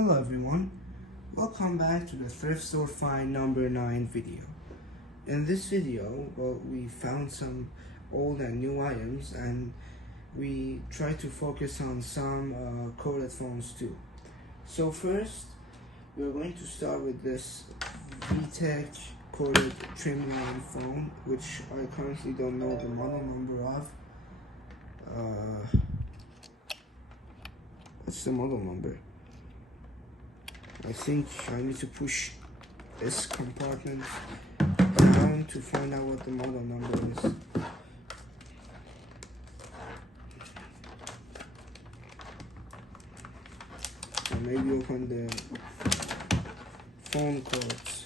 Hello everyone, welcome back to the thrift store find number 9 video. In this video, we found some old and new items and we try to focus on some corded phones too. So first, we're going to start with this VTech corded trimline phone, which I currently don't know the model number of. What's the model number? I think I need to push this compartment down to find out what the model number is. Or maybe open the phone cords.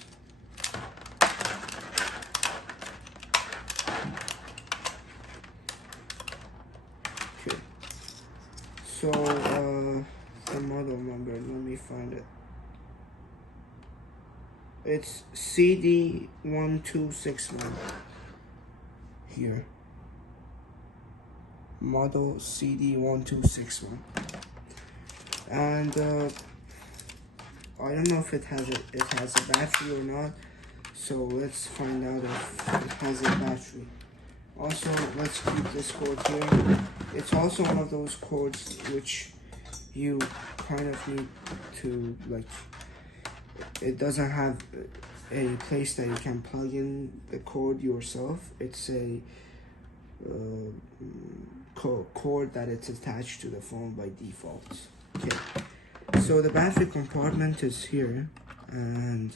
Okay. So, the model number, let me find it. It's CD1261 here. Model CD1261. And I don't know if it has a battery or not. So let's find out if it has a battery. Also, let's keep this cord here. It's also one of those cords which you kind of need to it doesn't have a place that you can plug in the cord yourself. It's a cord that it's attached to the phone by default. Okay, so the battery compartment is here, and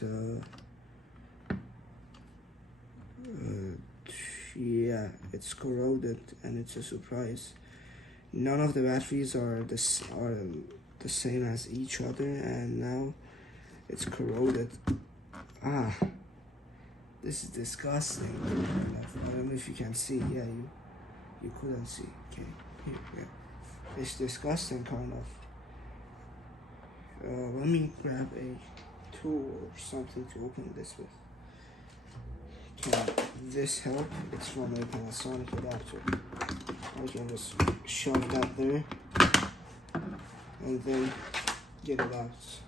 yeah, it's corroded and it's a surprise. None of the batteries are the same as each other, and now it's corroded. This is disgusting. I don't know if you can see. Yeah, you couldn't see. Okay, here, yeah. It's disgusting, kind of. Let me grab a tool or something to open this with. Can this help? It's from a Panasonic adapter. I can just shove that there and then get it out.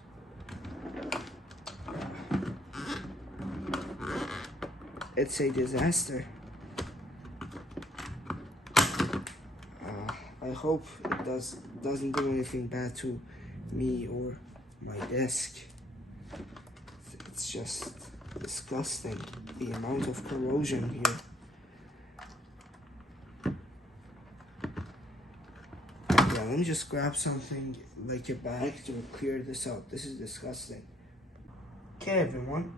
It's a disaster. I hope it doesn't do anything bad to me or my desk. It's just disgusting, the amount of corrosion here. Yeah, let me just grab something like a bag to clear this up. This is disgusting. Okay everyone,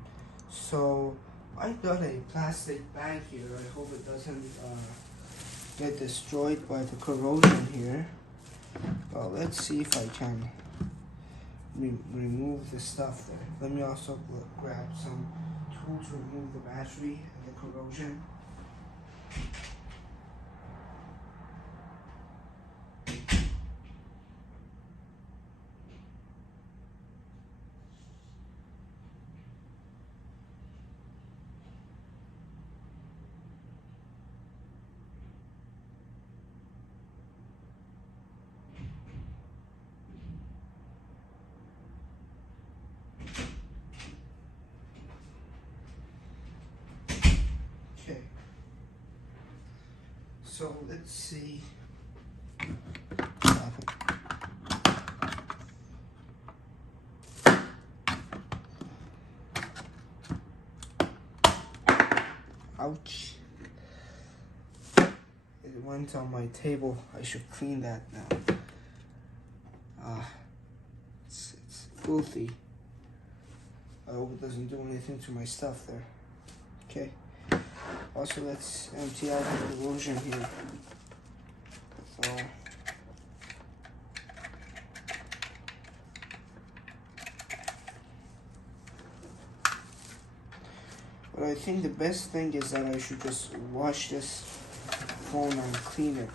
so I got a plastic bag here. I hope it doesn't get destroyed by the corrosion here. Well, let's see if I can remove the stuff there. Let me also grab some tool to remove the battery and the corrosion. So let's see. Ouch. It went on my table. I should clean that now. It's filthy. I hope it doesn't do anything to my stuff there. Okay. Also, let's empty out the corrosion here. So, but I think the best thing is that I should just wash this phone and clean it.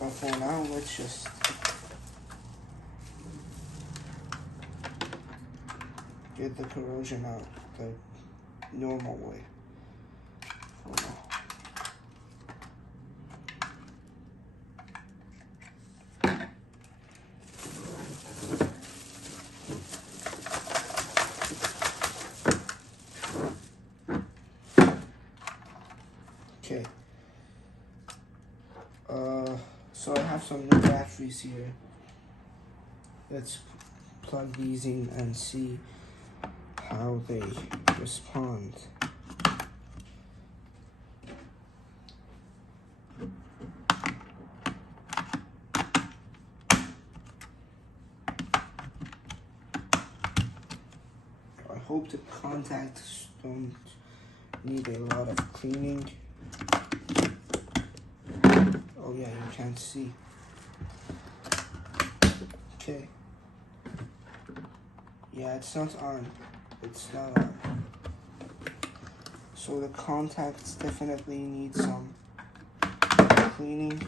But for now, let's just get the corrosion out the normal way. For now. Okay. So I have some new batteries here. Let's plug these in and see how they respond. I hope the contacts don't need a lot of cleaning. Oh yeah, you can't see. Okay. Yeah, it's not on. It's not on. So the contacts definitely need some cleaning.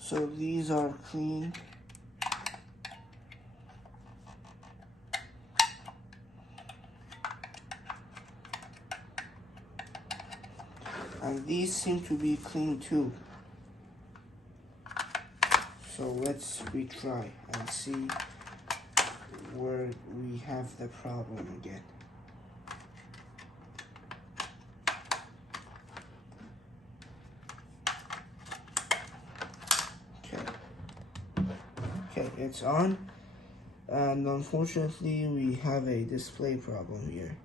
So these are clean. And these seem to be clean too. So let's retry and see where we have the problem again. Okay, it's on, and unfortunately we have a display problem here.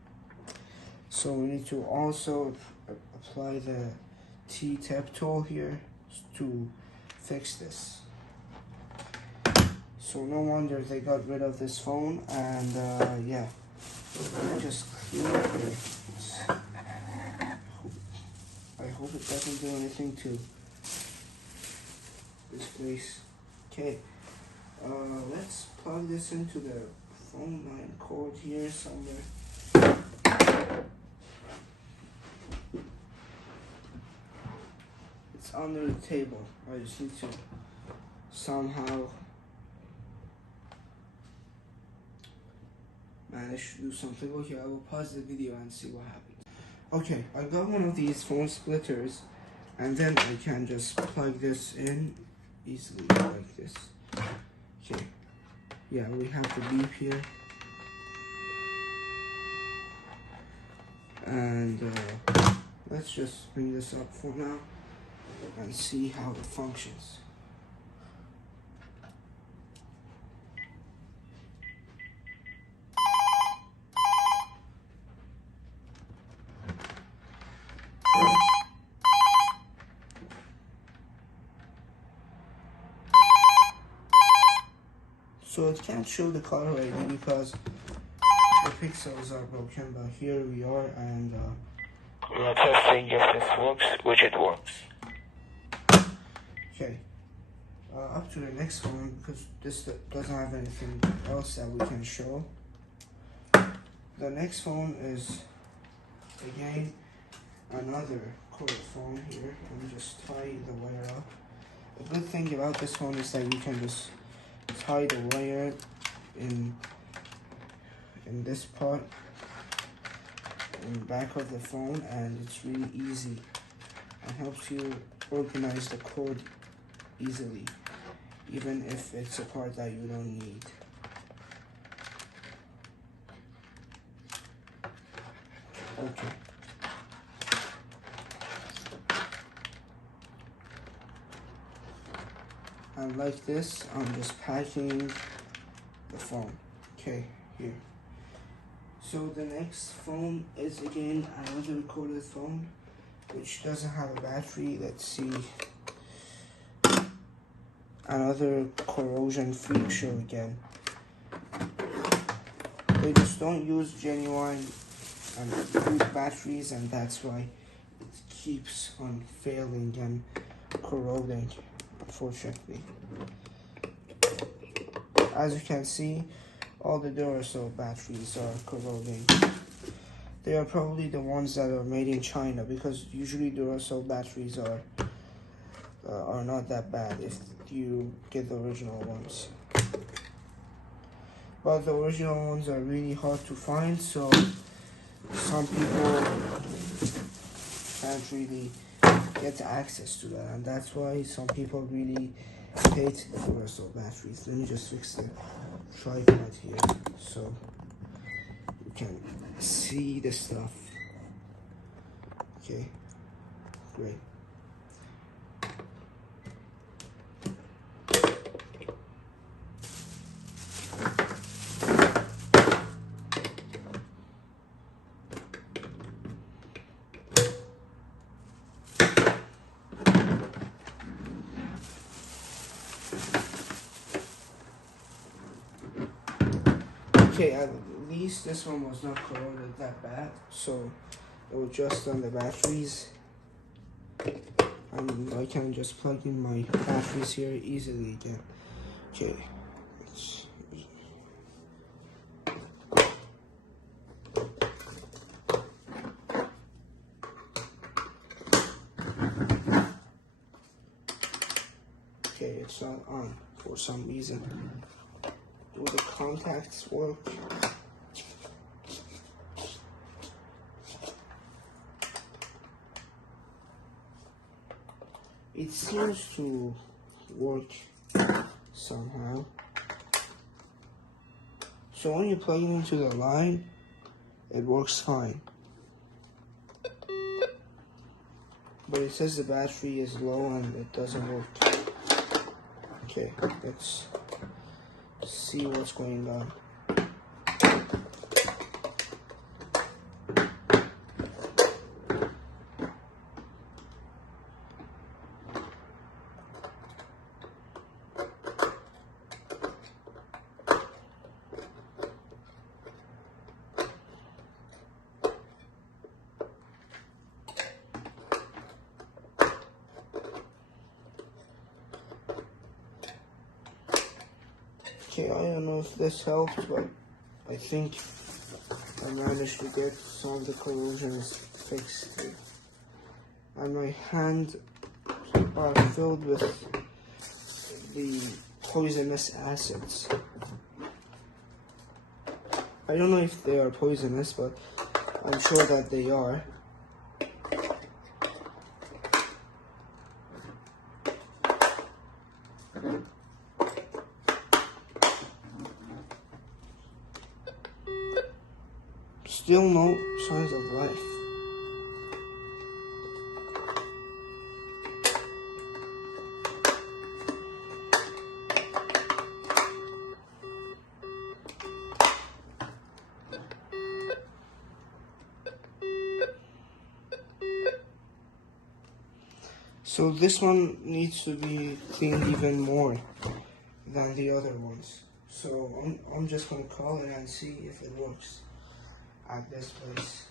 So we need to also apply the T-tap tool here to fix this. So no wonder they got rid of this phone, and yeah, just clean it here. I hope it doesn't do anything to this place. Okay, let's plug this into the phone line cord here somewhere. It's under the table. I just need to somehow manage to do something. Okay, I will pause the video and see what happens. Okay, I got one of these phone splitters, and then I can just plug this in easily like this. Okay, yeah, we have the beep here, and let's just bring this up for now and see how it functions. So it can't show the color ID because the pixels are broken, but here we are, and we are testing if this works, which it works. Okay, up to the next one, because this doesn't have anything else that we can show. The next phone is, again, another cord phone here. Let me just tie the wire up. The good thing about this phone is that you can just tie the wire in this part in the back of the phone, and it's really easy and helps you organize the cord easily, even if it's a part that you don't need. Okay. And like this, I'm just packing the phone. Okay, here. So the next phone is again another cordless phone, which doesn't have a battery. Let's see. Another corrosion freak show again. They just don't use genuine and good batteries, and that's why it keeps on failing and corroding, unfortunately. As you can see, all the Duracell batteries are corroding. They are probably the ones that are made in China, because usually Duracell batteries are not that bad if you get the original ones. But the original ones are really hard to find, so some people can't really get access to that, and that's why some people really hate Duracell batteries. Let me just fix the tripod here so you can see the stuff. Okay, great. Okay, at least this one was not corroded that bad, so it was just on the batteries. And I can just plug in my batteries here easily again. Okay. Okay, it's not on for some reason. Do the contacts work? It seems to work somehow. So when you plug it into the line, it works fine. But it says the battery is low and it doesn't work. Okay, let's see what's going on. Okay, I don't know if this helps, but I think I managed to get some of the corrosions fixed here. And my hands are filled with the poisonous acids. I don't know if they are poisonous, but I'm sure that they are. Still no signs of life. So this one needs to be cleaned even more than the other ones. So I'm just gonna call it and see if it works at this place.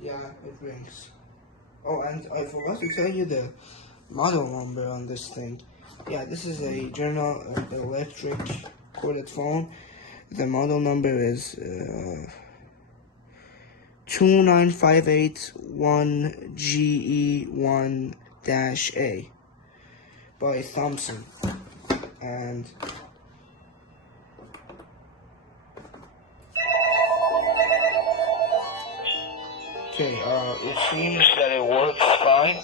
Yeah, it rings. Oh, and I forgot to tell you the model number on this thing. Yeah, this is a General Electric corded phone. The model number is 29581GE1-A by Thompson. And okay, it seems that it works fine.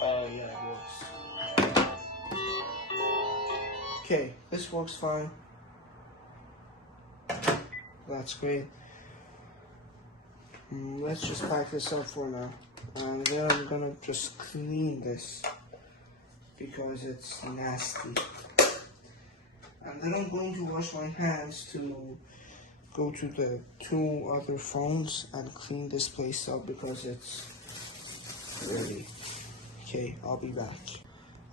Yeah, it works. Okay, this works fine. That's great. Let's just pack this up for now. And then I'm gonna just clean this because it's nasty. And then I'm going to wash my hands to go to the two other phones and clean this place up because it's dirty. Okay, I'll be back.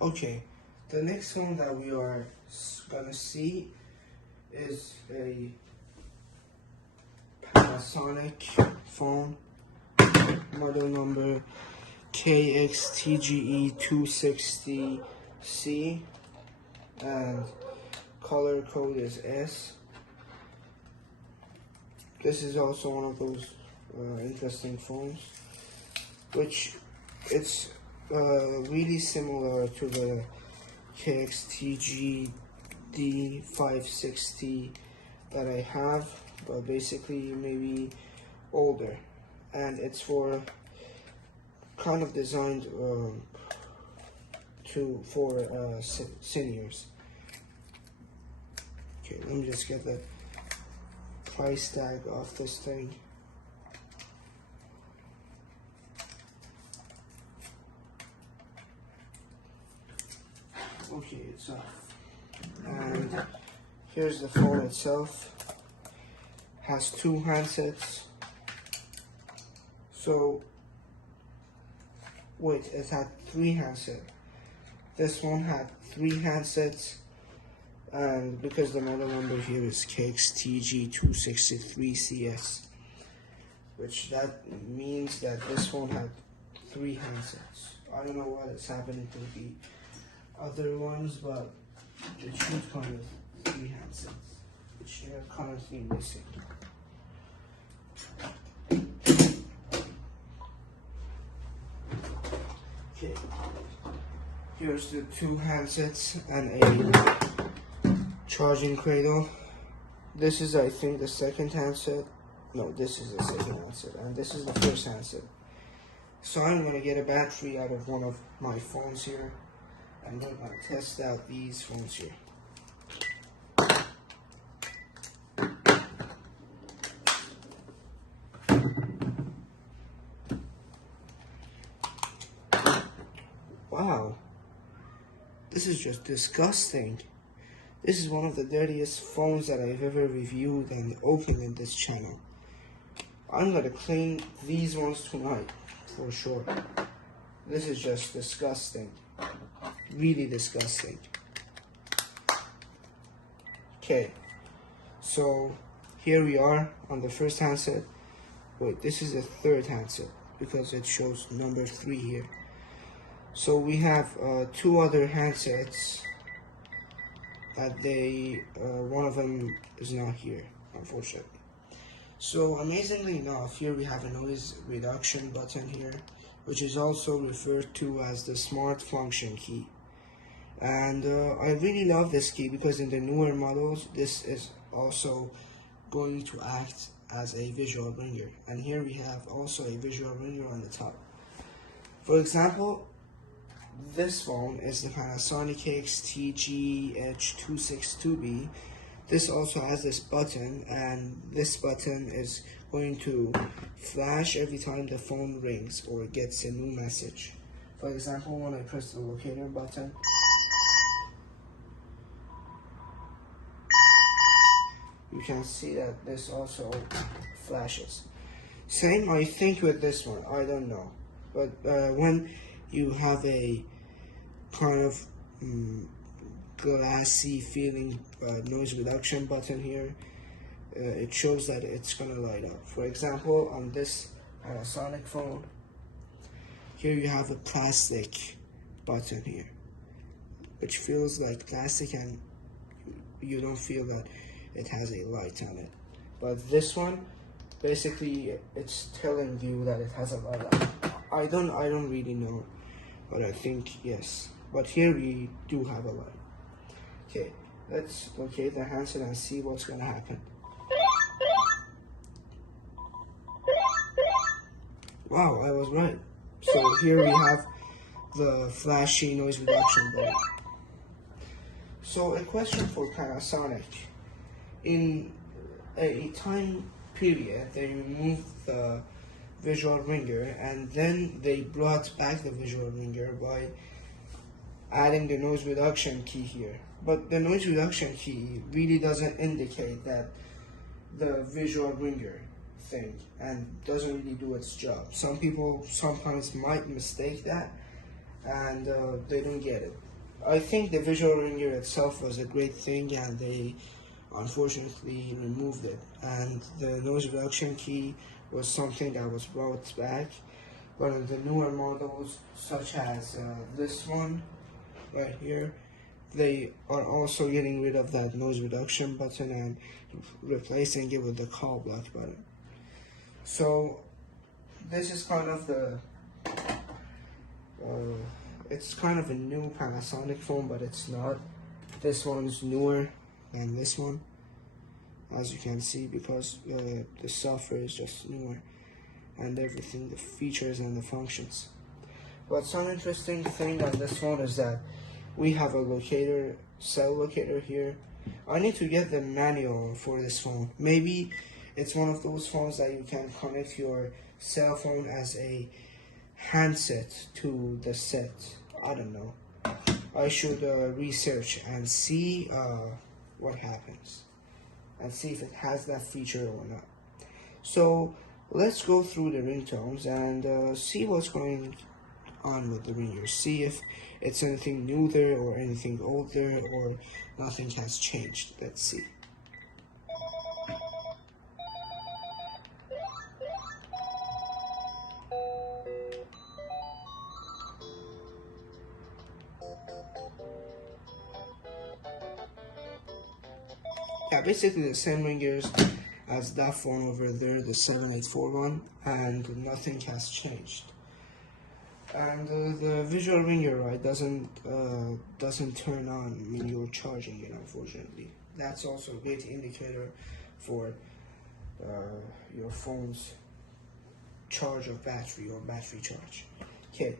Okay, the next phone that we are gonna see is a Panasonic phone, model number KXTGE260C, and color code is S. This is also one of those interesting phones, which it's really similar to the KXTG D560 that I have, but basically maybe older, and it's for kind of designed for seniors. Okay, let me just get the price tag off this thing. Okay, it's off. And here's the phone itself. Has 2 handsets. So, wait, it had 3 handsets. This one had 3 handsets. And because the model number here is KXTG263CS, which that means that this phone had 3 handsets. I don't know what is happening to the other ones, but it should come with 3 handsets, which they are currently missing. Okay, here's the 2 handsets and a charging cradle. This is, I think, the second handset. No, this is the second handset, and this is the first handset. So I'm gonna get a battery out of one of my phones here, and we're gonna test out these phones here. Wow, this is just disgusting. This is one of the dirtiest phones that I've ever reviewed and opened in this channel. I'm gonna clean these ones tonight, for sure. This is just disgusting. Really disgusting. Okay, so here we are on the first handset. Wait, this is the third handset because it shows number 3 here. So we have 2 other handsets that one of them is not here, unfortunately. So amazingly enough, here we have a noise reduction button here, which is also referred to as the smart function key. And I really love this key because in the newer models, this is also going to act as a visual ringer. And here we have also a visual ringer on the top. For example, this phone is the Panasonic KXTG262B. This also has this button, and this button is going to flash every time the phone rings or gets a new message. For example, when I press the locator button, you can see that this also flashes. Same, I think, with this one. I don't know, but when you have a kind of glassy feeling noise reduction button here, it shows that it's gonna light up. For example, on this Panasonic phone, here you have a plastic button here, which feels like plastic, and you don't feel that it has a light on it. But this one, basically, it's telling you that it has a light on it. I don't really know, but I think yes. But here we do have a light. Okay, let's locate the handset and see what's gonna happen. Wow, I was right. So here we have the flashy noise reduction button. So a question for Panasonic. In a time period, they removed the visual ringer, and then they brought back the visual ringer by adding the noise reduction key here. But the noise reduction key really doesn't indicate that the visual ringer thing, and doesn't really do its job. Some people sometimes might mistake that, and they don't get it. I think the visual ringer itself was a great thing, and they unfortunately removed it, and the noise reduction key was something that was brought back. But in the newer models, such as this one right here, they are also getting rid of that noise reduction button and replacing it with the call block button. So this is kind of the it's kind of a new Panasonic phone, but it's not. This one's newer than this one, as you can see, because the software is just newer, and everything, the features and the functions. But some interesting thing on this phone is that we have a locator, cell locator here. I need to get the manual for this phone. Maybe it's one of those phones that you can connect your cell phone as a handset to the set. I don't know. I should research and see what happens and see if it has that feature or not. So let's go through the ringtones and see what's going on with the ringers. See if it's anything new there or anything old there or nothing has changed. Let's see. Yeah, basically the same ringers as that phone over there, the 7841, and nothing has changed. And the visual ringer, right, doesn't turn on when you're charging it, unfortunately. That's also a great indicator for your phone's charge of battery or battery charge. Okay,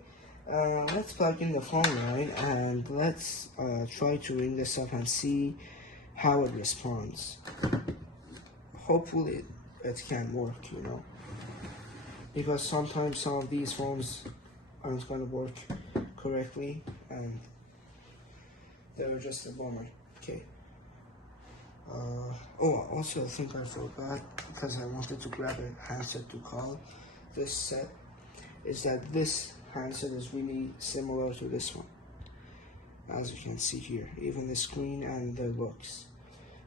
let's plug in the phone line and let's try to ring this up and see how it responds. Hopefully it can work, you know, because sometimes some of these phones aren't going to work correctly and they're just a bummer. Okay. Oh, also I think I forgot, because I wanted to grab a handset to call this set, is that this handset is really similar to this one, as you can see here, even the screen and the looks.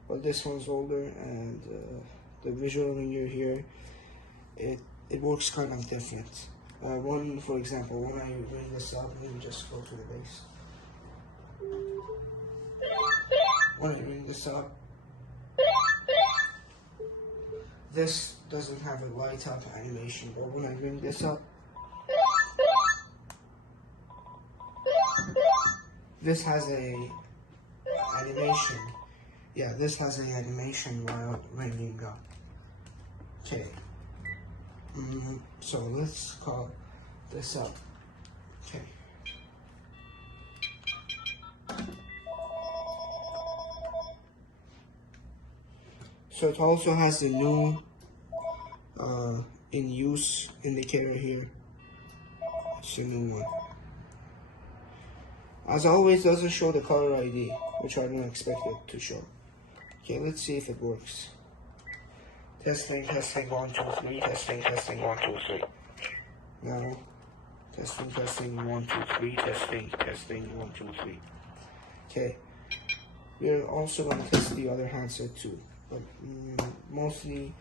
But this one's older, and the visual ringer here, it works kind of different. For example, when I ring this up, let me just go to the base. When I ring this up, this doesn't have a light up animation, but when I ring this up, this has a animation. Yeah, this has an animation while ringing up. Okay. So let's call this up. Okay. So it also has the new in use indicator here. It's a new one. As always, doesn't show the color ID, which I didn't expect it to show. Okay, let's see if it works. Testing, 1, 2, 3, testing, 1, 2, 3. Now, testing, 1, 2, 3, testing, 1, 2, 3. Okay, we're also going to test the other handset too, but mostly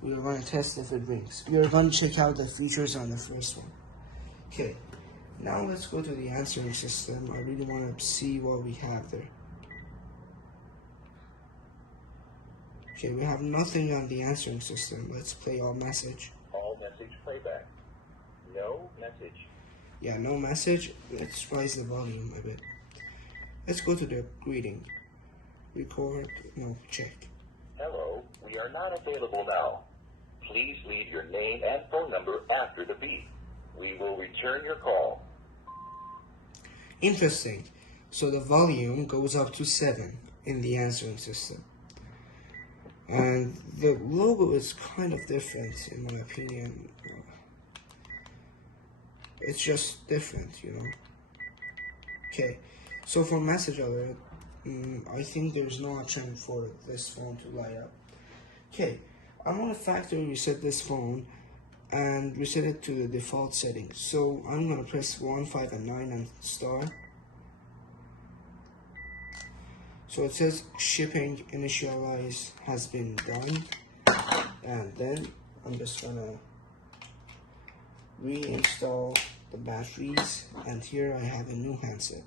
we're going to test if it rings. We're going to check out the features on the first one. Okay, now let's go to the answering system. I really want to see what we have there. Okay, we have nothing on the answering system. Let's play all message. All message playback. No message. Yeah, no message. Let's raise the volume a bit. Let's go to the greeting. Record, no, check. Hello, we are not available now. Please leave your name and phone number after the beep. We will return your call. Interesting. So the volume goes up to 7 in the answering system. And the logo is kind of different, in my opinion. It's just different, you know. Okay, so for message alert, I think there's no option for this phone to light up. Okay, I'm gonna factory reset this phone and reset it to the default settings. So I'm gonna press 1, 5, and 9 and star. So it says shipping initialize has been done, and then I'm just gonna reinstall the batteries, and here I have a new handset,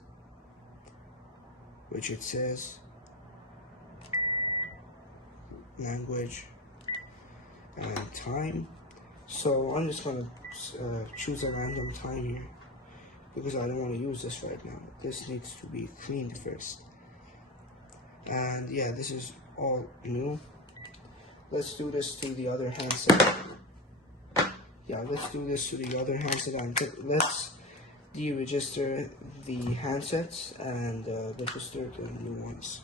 which it says language and time. So I'm just gonna choose a random time here because I don't want to use this right now. This needs to be cleaned first. And yeah, this is all new. Let's do this to the other handset. Yeah, let's do this to the other handset and let's deregister the handsets and register the new ones.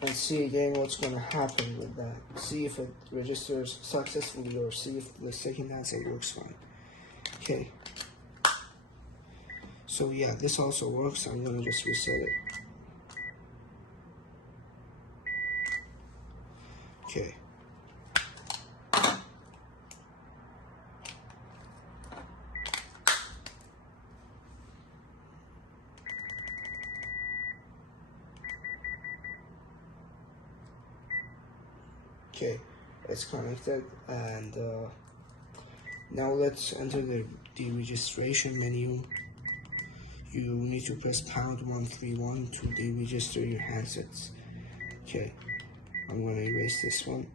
And see again what's going to happen with that. See if it registers successfully or see if the second handset works fine. Okay. So yeah, this also works. I'm going to just reset it. Okay. Okay, it's connected, and now let's enter the deregistration menu. You need to press pound 131 to deregister your handsets. Okay, I'm going to erase this one.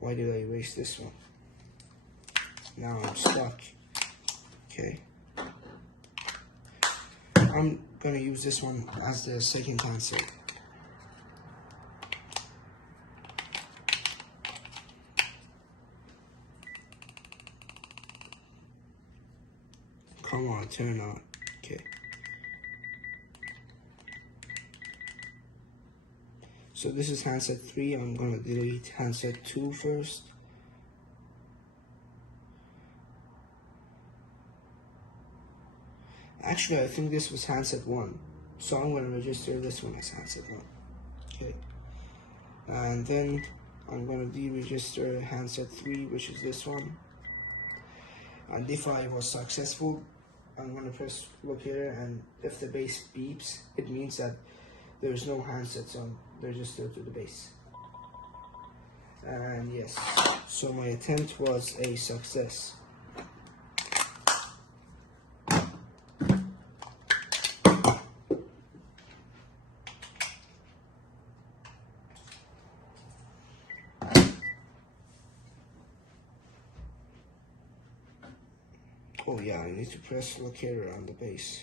Why did I erase this one? Now I'm stuck. Okay. I'm going to use this one as the second handset. Come on, turn on. Okay. So this is handset 3. I'm going to delete handset 2 first. Actually, I think this was handset 1. So I'm going to register this one as handset 1. Okay. And then I'm going to deregister handset 3, which is this one. And if I was successful, I'm going to press locator, and if the base beeps, it means that there's no handsets on registered to the base. And yes, so my attempt was a success. Oh yeah, I need to press locator on the base.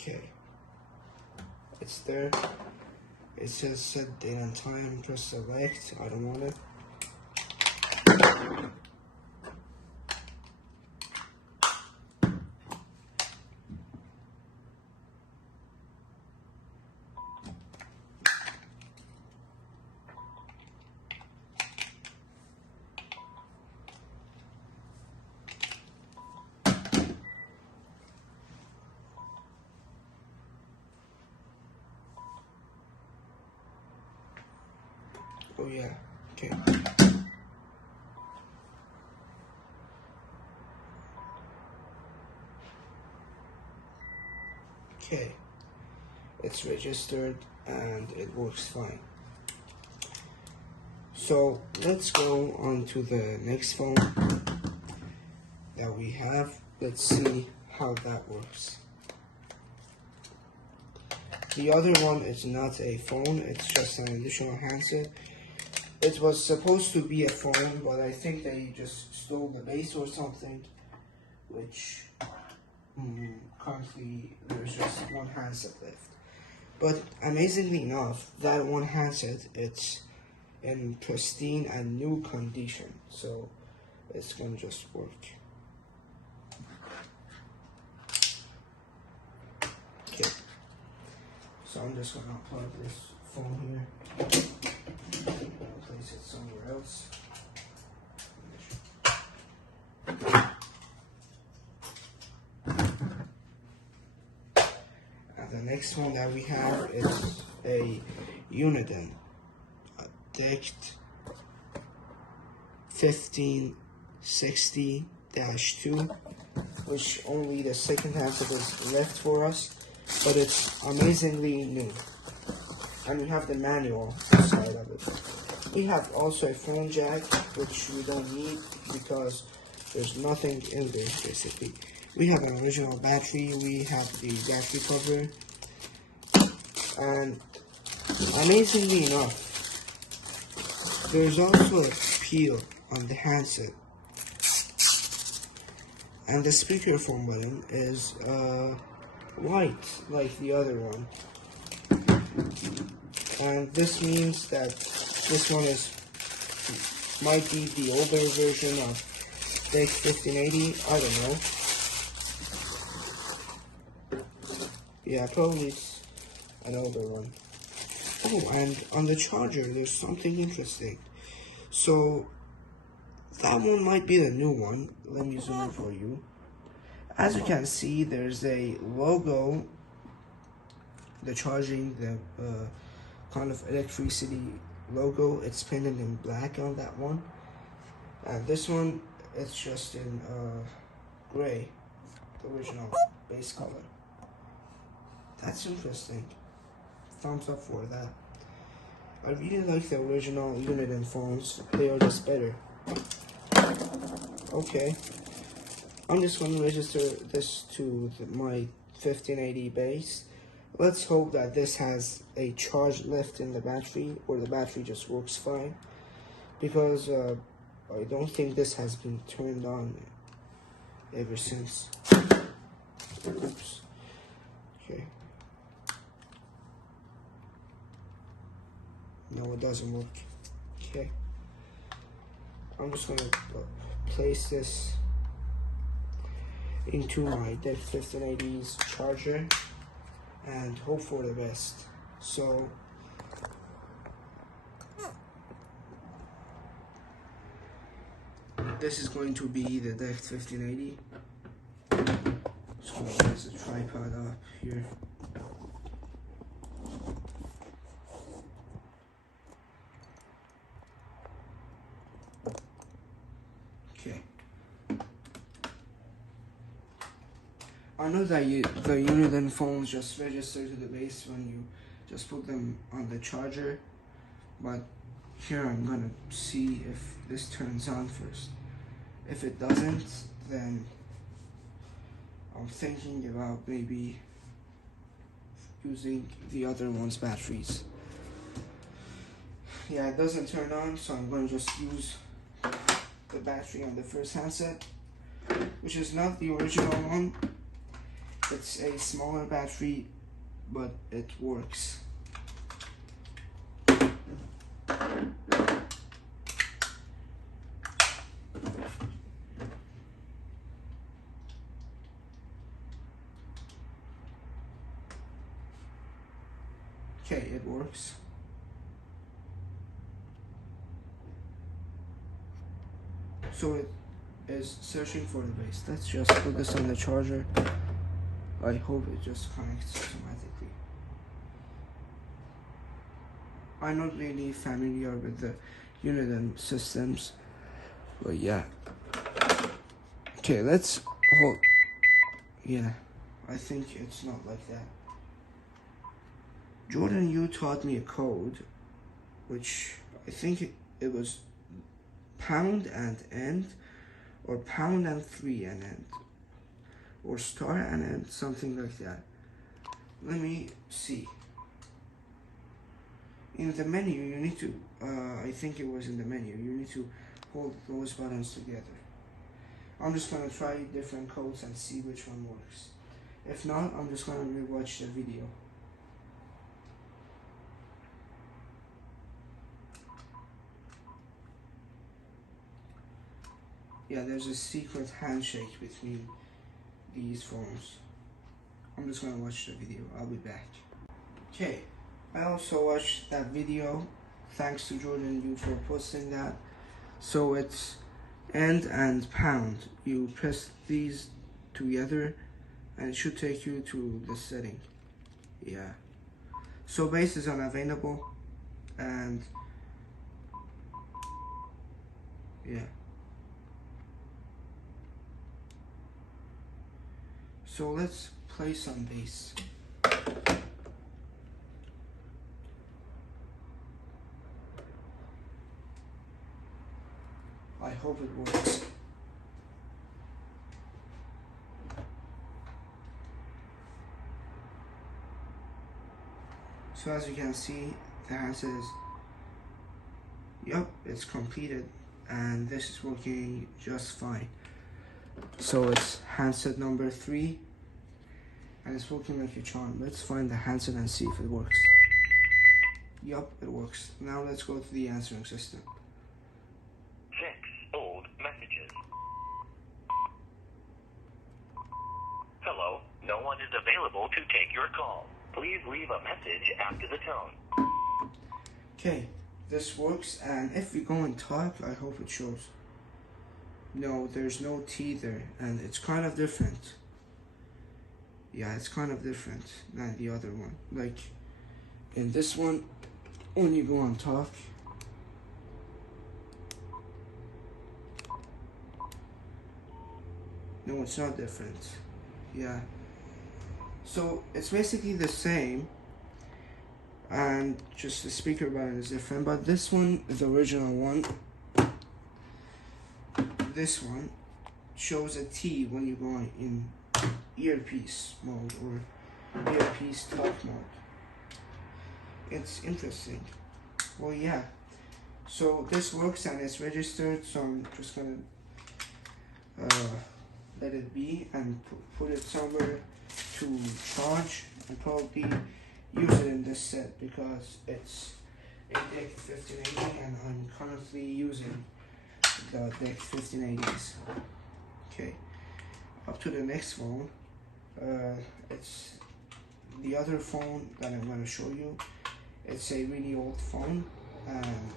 Okay, it's there. It says set date and time, press select. I don't want it. Oh yeah, okay. Okay, it's registered and it works fine. So let's go on to the next phone that we have. Let's see how that works. The other one is not a phone, it's just an additional handset. It was supposed to be a phone, but I think they just stole the base or something, which currently there's just one handset left. But amazingly enough, that one handset, it's in pristine and new condition, so it's gonna just work. Okay, so I'm just gonna unplug this phone here. Place it somewhere else. And the next one that we have is a Uniden, a Thrift 1560-2, which only the second half of it is left for us, but it's amazingly new. And we have the manual inside of it. We have also a phone jack, which we don't need because there's nothing in there basically. We have an original battery, we have the battery cover, and amazingly enough, there's also a peel on the handset. And the speakerphone button is white like the other one. And this means that this one might be the older version of the 1580. I don't know. Yeah, probably it's an older one. Oh, and on the charger, there's something interesting. So that one might be the new one. Let me zoom in for you. As you can see, there's a logo. The charging, the kind of electricity logo. It's painted in black on that one. And this one, it's just in gray, the original base color. That's interesting. Thumbs up for that. I really like the original Uniden phones. They are just better. Okay. I'm just going to register this to my 1580 base. Let's hope that this has a charge left in the battery, or the battery just works fine. Because I don't think this has been turned on ever since. Oops. Okay. No, it doesn't work. Okay. I'm just gonna place this into my Thrift 1580's charger and hope for the best. So this is going to be the Thrift 1580. Just gonna place a tripod up here. Okay. I know that the Uniden phones just register to the base when you just put them on the charger, but here I'm gonna see if this turns on first. If it doesn't, then I'm thinking about maybe using the other one's batteries. Yeah, it doesn't turn on, so I'm going to just use the battery on the first handset, which is not the original one. It's a smaller battery, but it works. Okay, it works. So it is searching for the base. Let's just put this on the charger. I hope it just connects automatically. I'm not really familiar with the Uniden systems, but yeah. Okay, let's hold. Yeah, I think it's not like that. Jordan, you taught me a code, which I think it was pound and end, or pound and 3 and end, or star and end, something like that. Let me see. In the menu, you need to, I think it was in the menu, you need to hold those buttons together. I'm just going to try different codes and see which one works. If not, I'm just going to rewatch the video. Yeah, there's a secret handshake between these phones. I'm just gonna watch the video. I'll be back. Okay, I also watched that video. Thanks to Jordan you for posting that. So it's end and pound. You press these together and it should take you to the setting. Yeah. So base is unavailable and yeah. So let's play some bass. I hope it works. So as you can see, the handset is, yep, it's completed and this is working just fine. So it's handset number 3, and it's working like a charm. Let's find the handset and see if it works. Yup, it works. Now let's go to the answering system. 6 old messages. Hello, no one is available to take your call. Please leave a message after the tone. Okay, this works, and if we go and talk, I hope it shows. No, there's no T there, and it's kind of different. Yeah, it's kind of different than the other one. Like, in this one, when you go and talk, no, it's not different. Yeah. So, it's basically the same, and just the speaker button is different, but this one, the original one, this one shows a T when you go in earpiece mode or earpiece talk mode. It's interesting. Well, yeah. So this works and it's registered, so I'm just gonna let it be and put it somewhere to charge and probably use it in this set because it's a DEC 1580 and I'm currently using the DEC 1580s. Okay, up to the next phone. It's the other phone that I'm going to show you. It's a really old phone, and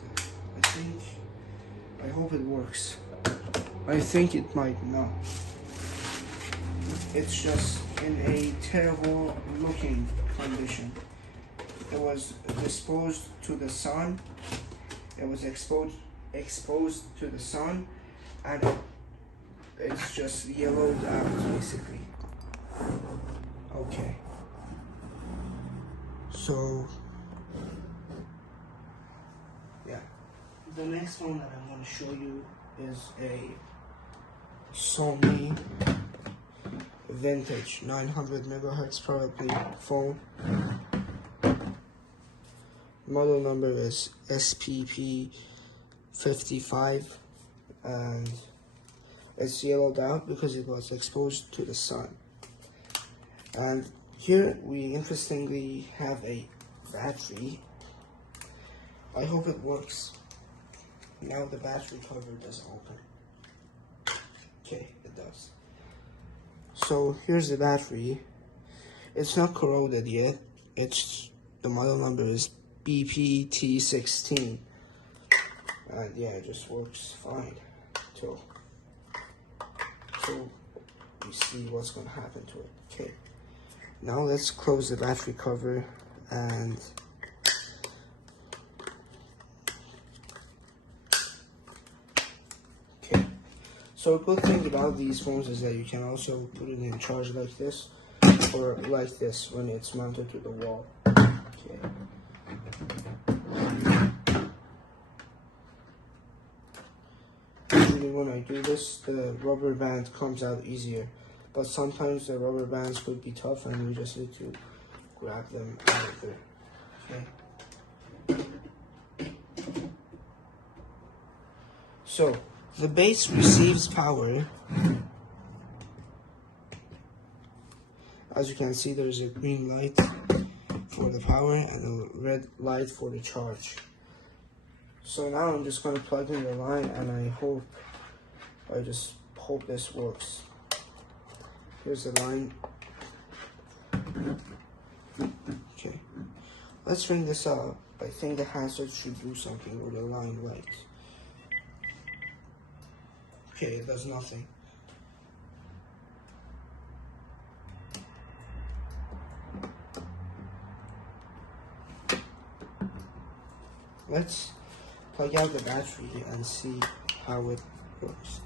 I hope it works. I think it might not. It's just in a terrible looking condition. It was exposed to the sun. It was exposed to the sun, and it's just yellowed out basically. Okay. So yeah, the next phone that I'm going to show you is a Sony vintage 900 megahertz probably phone. Model number is SPP55, and it's yellowed out because it was exposed to the sun. And here we interestingly have a battery. I hope it works. Now the battery cover doesn't open. Okay, it does. So here's the battery. It's not corroded yet. The model number is BPT16. And yeah, it just works fine till we see what's gonna happen to it. Okay. Now let's close the battery cover and okay. So a good thing about these phones is that you can also put it in charge like this or like this when it's mounted to the wall. Okay. Usually when I do this, the rubber band comes out easier. But sometimes the rubber bands could be tough and we just need to grab them out of there. Okay. So the base receives power. As you can see, there's a green light for the power and a red light for the charge. So now I'm just going to plug in the line, and I just hope this works. Here's the line. Okay, let's ring this up. I think the handset should do something with the line light. Okay, it does nothing. Let's plug out the battery and see how it works.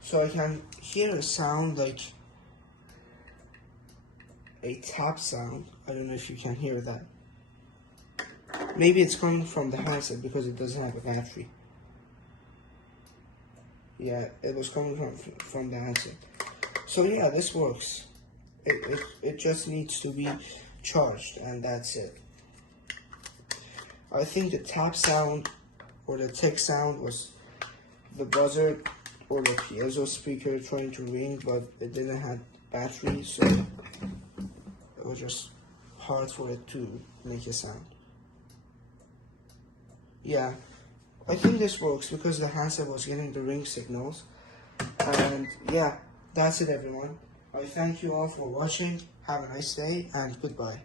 So I can hear a sound like a tap sound. I don't know if you can hear that. Maybe it's coming from the handset because it doesn't have a battery. Yeah, it was coming from the handset. So yeah, this works. it just needs to be charged, and that's it. I think the tap sound or the tick sound was the buzzer or the piezo speaker trying to ring, but it didn't have battery, so it was just hard for it to make a sound. Yeah, I think this works because the handset was getting the ring signals. And yeah, that's it everyone. I thank you all for watching. Have a nice day and goodbye.